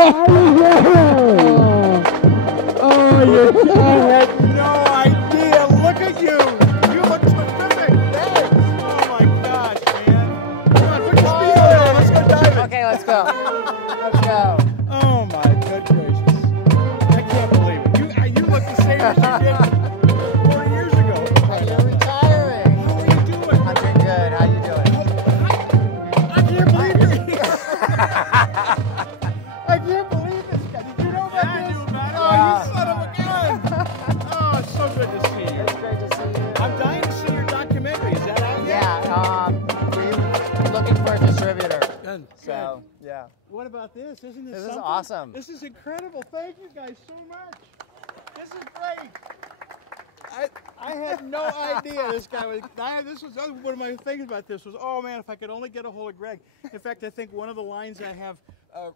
I had no idea. Look at you. You look terrific. Oh my gosh, man. Come on, put your speed on. Let's go diving. Okay, let's go. Let's go. Oh my good gracious. I can't believe it. You look the same as you did 4 years ago. You're retiring. How are you doing? I'm doing good. How you doing? I can't believe you're here. I can't believe this guy. Did you know about this? I knew about it. Oh, you son of a gun. Oh, it's so good to see you. It's great to see you. I'm dying to see your documentary. Is that out yet? Yeah, we're looking for a distributor. Good. So, yeah. What about this? Isn't this This is something? awesome. This is incredible. Thank you guys so much. This is great. I had no idea this guy was. This was one of my things about this was, oh man, if I could only get a hold of Greg. In fact, I think one of the lines I have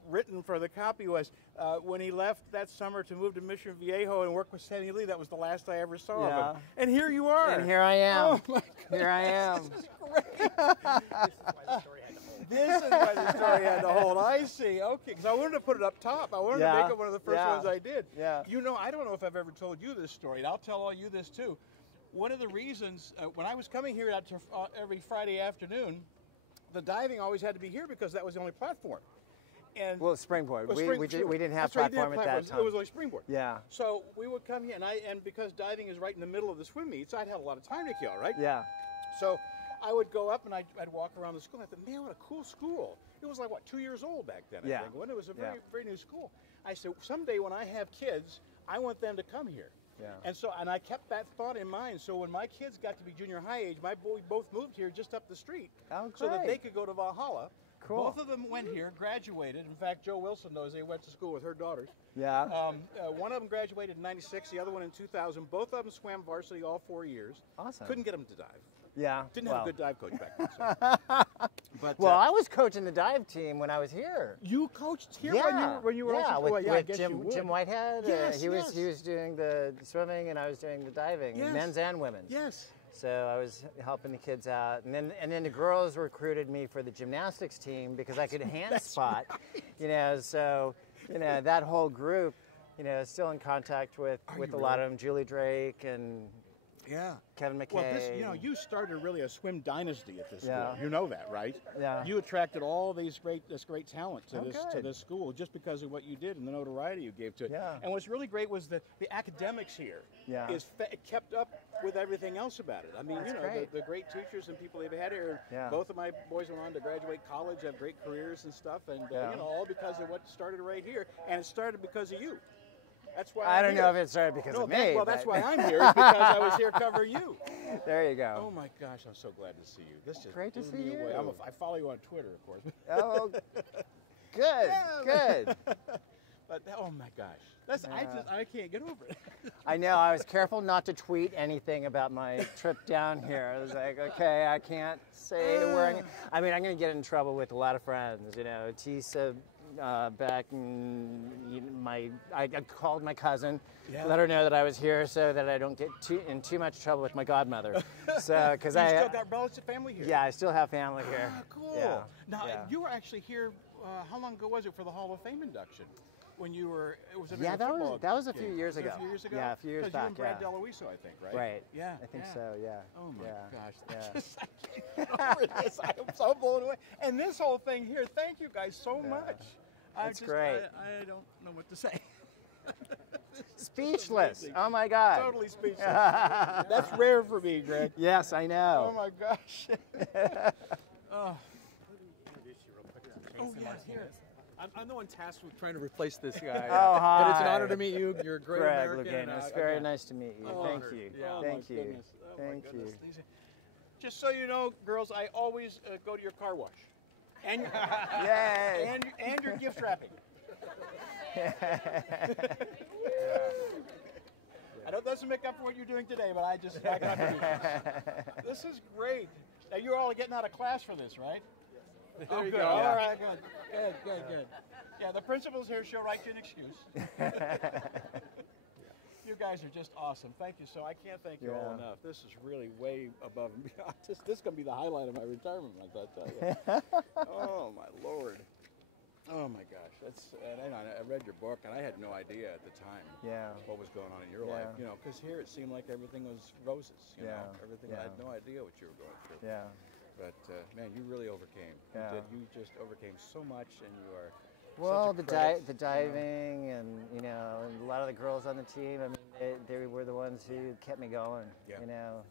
written for the copy was when he left that summer to move to Mission Viejo and work with Sandy Lee. That was the last I ever saw of him. And here you are. And here I am. Oh my God. Here I am. This is great. This is why the story had to hold. I see. Okay, because I wanted to put it up top. I wanted to make it one of the first ones I did. Yeah. You know, I don't know if I've ever told you this story, and I'll tell all you this too. One of the reasons, when I was coming here out to, every Friday afternoon, the diving always had to be here because that was the only platform. And Well, Springboard. well, we didn't have that's right, platform at that time. It was only Springboard. Yeah. So we would come here, and because diving is right in the middle of the swim meets, I'd have a lot of time to kill, right? Yeah. So I would go up and I'd walk around the school. I thought, man, what a cool school. It was like, what, 2 years old back then, I think. When it was a very, very new school. I said, someday when I have kids, I want them to come here. Yeah. And I kept that thought in mind. So when my kids got to be junior high age, we both moved here just up the street. Oh, so that great. they could go to Valhalla. Cool. Both of them went here, graduated. In fact, Joe Wilson knows they went to school with her daughters. Yeah. One of them graduated in '96, the other one in 2000. Both of them swam varsity all 4 years. Awesome. Couldn't get them to dive. Yeah. Didn't have a good dive coach back then. So. But, well, I was coaching the dive team when I was here. You coached here Yeah. when you were yeah, also with, I guess Jim, you would. Jim Whitehead. Yes, he was doing the swimming and I was doing the diving, Yes. men's and women's. Yes. So I was helping the kids out, and then the girls recruited me for the gymnastics team because I could hand spot, right. So that whole group, still in contact with a lot of them, Julie Drake and Kevin McKay. Well, you started really a swim dynasty at this school. Yeah. You know that, right? Yeah. You attracted all this great talent to good. this school just because of what you did and the notoriety you gave to it. Yeah. And what's really great was that the academics here kept up with everything else about it. I mean, great. The great teachers and people they've had here. Yeah. Both of my boys went on to graduate college, have great careers and stuff, and all because of what started right here. And it started because of you. That's why I don't know if it started because of me. Well, that's why I'm here, is because I was here covering you. There you go. Oh my gosh, I'm so glad to see you. This is great to see you. I follow you on Twitter, of course. Oh, good. But oh my gosh, I can't get over it. I know. I was careful not to tweet anything about my trip down here. I was like, okay, I can't say where. I'm going to get in trouble with a lot of friends. Tisa. Back in I called my cousin, let her know that I was here so that I don't get in too much trouble with my godmother. So because I still got relative family here. Yeah, I still have family here. Ah, cool. Yeah. Now you were actually here. How long ago was it for the Hall of Fame induction? When you were, was it? Yeah, that was a few years ago. A few years ago. Yeah, a few years back. You and Brad DeLuiso, I think, right? Right. Yeah. I think so. Yeah. Oh my gosh. Yeah. I can't get over this. I am so blown away. And this whole thing here. Thank you guys so much. That's great. I don't know what to say. Speechless. Oh my God. Totally speechless. That's rare for me, Greg. Yes, I know. Oh my gosh. Oh yeah, here. I'm the one tasked with trying to replace this guy. Oh, hi. But it's an honor to meet you. You're a great Greg American. Louganis. Very nice to meet you. Thank you. Yeah. Thank you. Thank you. Just so you know, girls, I always go to your car wash. And Yay. and your gift wrapping. I know it doesn't make up for what you're doing today, but I just not gonna do it. This is great. Now you're all getting out of class for this, right? There you good. go. All right, good. Yeah, the principal's here. She'll write you an excuse. You guys are just awesome. Thank you. So I can't thank you all enough. This is really way above and beyond. This is going to be the highlight of my retirement, I tell you. Oh, my Lord. Oh my gosh, and I read your book, and I had no idea at the time what was going on in your life. You know, because here it seemed like everything was roses. You know, everything. I had no idea what you were going through. Yeah. But man, you really overcame. Yeah. You just overcame so much, and you are. Well, such a the diving, and you know, and a lot of the girls on the team. I mean, they were the ones who kept me going. Yeah. You know,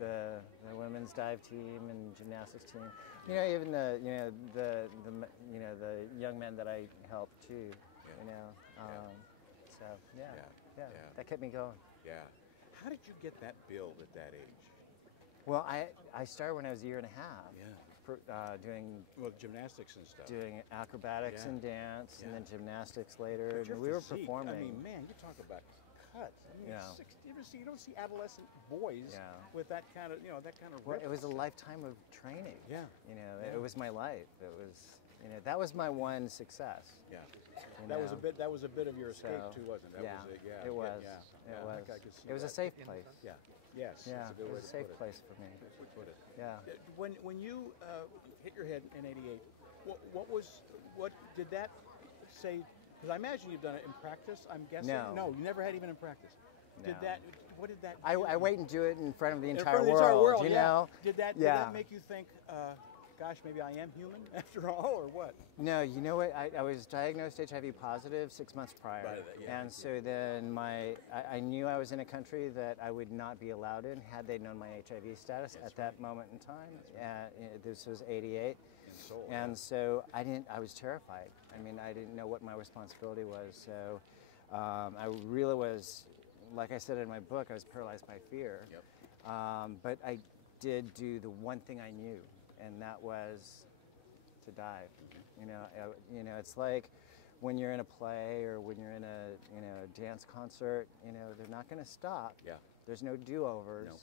the women's dive team and gymnastics team. You know, even the young men that I helped too. Yeah. You know, so Yeah. that kept me going. Yeah. How did you get that build at that age? Well, I started when I was a year and a half. Yeah. Doing gymnastics and stuff. doing acrobatics and dance, and then gymnastics later. But your And we were physique, performing. I mean, man, you talk about cuts. I mean, Yeah. you don't see adolescent boys with that kind of, Well, it was a ripples. lifetime of training. Yeah. You know, it was my life. It was, you know, that was my one success. Yeah. you That was know. a bit of your escape So, too, wasn't it? That yeah, was a, it was. Yeah. It I was. think I could see It was a that. safe place. Yeah. Yes. Yeah, That's a good it way was a to safe put it. place for me. That's what put it. Yeah. When you hit your head in '88, what did that say? Because I imagine you've done it in practice. I'm guessing. No. You never had even in practice. No. What did that? I wait and do it in front of the in entire front of the entire world, you yeah. know? Did that make you think, gosh, maybe I am human after all, or what? No, you know what? I was diagnosed HIV positive 6 months prior. Right, yeah. And so then I knew I was in a country that I would not be allowed in had they known my HIV status at that moment in time. This was '88. In Seoul. And so I was terrified. I mean, I didn't know what my responsibility was. So I really was, like I said in my book, I was paralyzed by fear. Yep. But I did do the one thing I knew, and that was to dive. You know, it's like when you're in a play or when you're in a dance concert. You know, they're not going to stop. Yeah. There's no do-overs. No.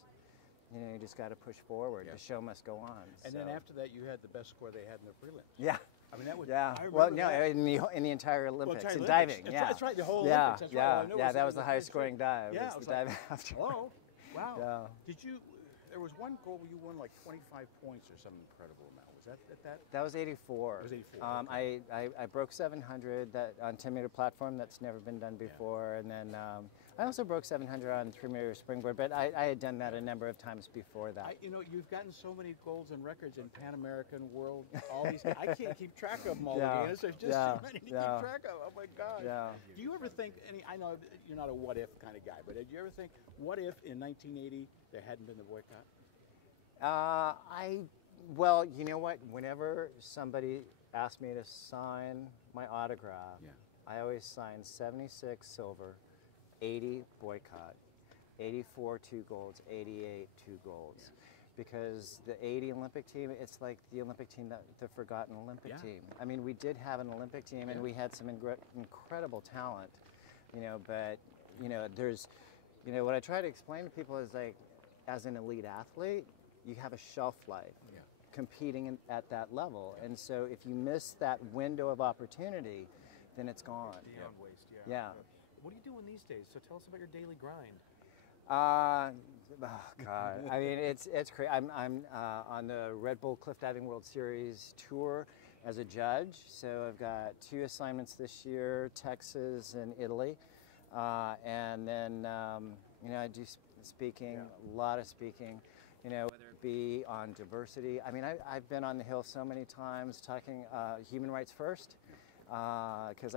You know, you just got to push forward. Yeah. The show must go on. And then after that, you had the best score they had in the prelims. Yeah. I mean, that was. Yeah. I Well, remember no, that. in the entire Olympics, entire in Olympics. diving. That's right, the whole yeah, Olympics, that's right. yeah, I know yeah. it That was was the the highest big scoring dive. Yeah, was it was the like, dive after. Oh, wow. Yeah. Did you? There was one goal where you won like 25 points or some incredible amount. Was that at that? That was '84. It was '84. I broke 700 that on 10-meter platform. That's never been done before. And then I also broke 700 on 3-meter springboard. But I had done that a number of times before that. You've gotten so many golds and records in Pan American, World, all these. I can't keep track of them all. Yeah. There's just Yeah. so many to Yeah. keep track of. Oh my gosh. Yeah. Do you ever think I know you're not a what if kind of guy, but did you ever think, what if in 1980 there hadn't been the boycott? Well, you know what? Whenever somebody asked me to sign my autograph, I always sign 76 silver, 80 boycott, 84 2 golds, 88 2 golds. Because the '80 Olympic team, it's like the Olympic team, the forgotten Olympic team. I mean, we did have an Olympic team, and we had some incredible talent, but, there's, what I try to explain to people is like, as an elite athlete, you have a shelf life competing at that level. And so if you miss that window of opportunity, then it's gone. Beyond waste, Yeah. What are you doing these days? So tell us about your daily grind. Oh God! I mean, it's crazy. I'm on the Red Bull Cliff Diving World Series tour as a judge. So I've got 2 assignments this year: Texas and Italy, and then I do speaking, a lot of speaking. Whether it be on diversity. I mean, I've been on the Hill so many times talking human rights first. Because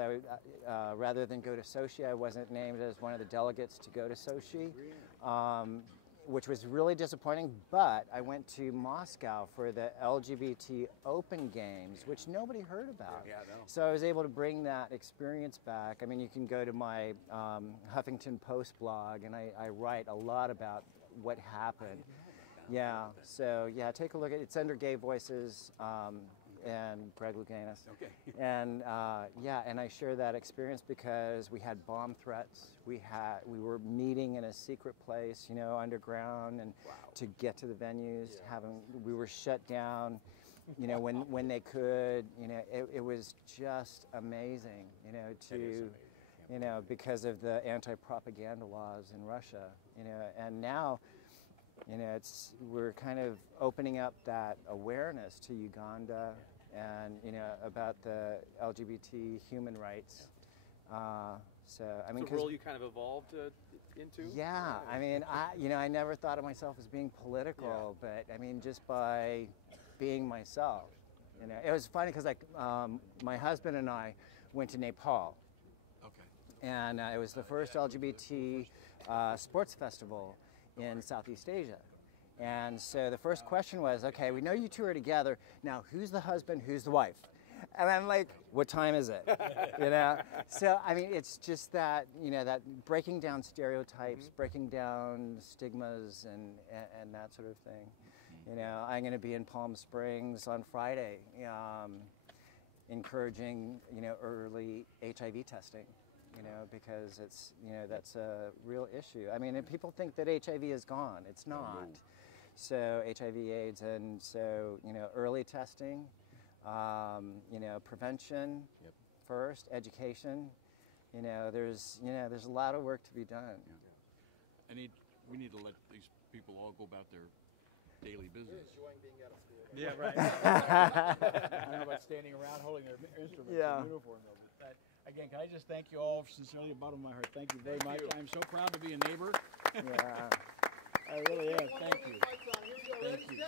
rather than go to Sochi, I wasn't named as one of the delegates to go to Sochi, which was really disappointing. But I went to Moscow for the LGBT Open Games, which nobody heard about. Yeah, I know. So I was able to bring that experience back. I mean, you can go to my Huffington Post blog, and I write a lot about what happened. Yeah, so take a look at it. It's under Gay Voices. And Greg Louganis. Okay. And and I share that experience because we had bomb threats. We were meeting in a secret place, underground, and to get to the venues. We were shut down, when they could. It was just amazing, because of the anti-propaganda laws in Russia, and now. We're kind of opening up that awareness to Uganda and about the LGBT human rights. So I mean, it's a role you kind of evolved into. Yeah, I mean, I never thought of myself as being political, but I mean, just by being myself, it was funny because like my husband and I went to Nepal. Okay. And it was the first LGBT sports festival in Southeast Asia. And so the first question was, okay, we know you two are together. Now, who's the husband? Who's the wife? And I'm like, what time is it? So I mean, it's just that that breaking down stereotypes, breaking down stigmas, and that sort of thing. I'm going to be in Palm Springs on Friday, encouraging early HIV testing. Because it's that's a real issue. I mean, and people think that HIV is gone. It's not. So HIV/AIDS, and so early testing. Prevention first, education. There's a lot of work to be done. Yeah. We need to let these people all go about their daily business. Enjoying being out of school. Yeah, right. I don't know about standing around holding their instruments in uniform, though. But again, can I just thank you all sincerely, bottom of my heart. Thank you very much. I'm so proud to be a neighbor. Yeah. I really am. Thank you. Thank you.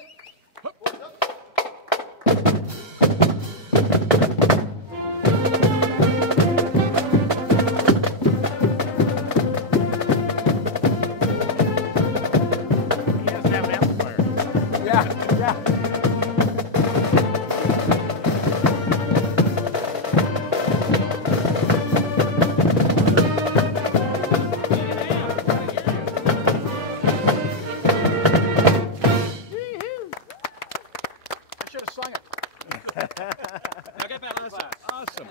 Awesome.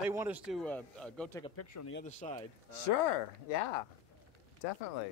They want us to go take a picture on the other side. Sure. Yeah. Definitely.